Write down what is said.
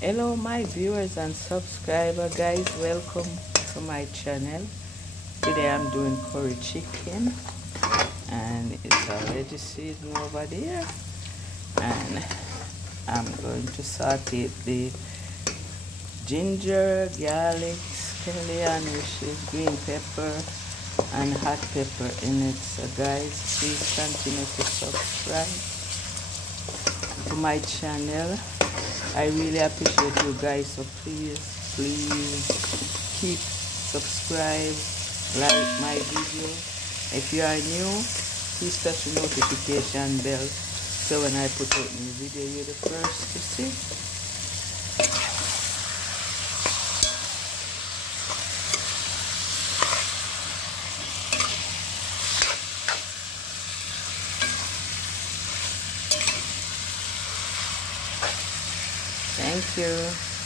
Hello my viewers and subscriber guys, welcome to my channel. Today I'm doing curry chicken and it's already seasoned over there, and I'm going to saute the ginger, garlic, scallion, which is green pepper, and hot pepper in it. So guys, please continue to subscribe to my channel. I really appreciate you guys, so please keep subscribe, like my video. If you are new, please touch the notification bell so when I put out new video you're the first to see. Thank you.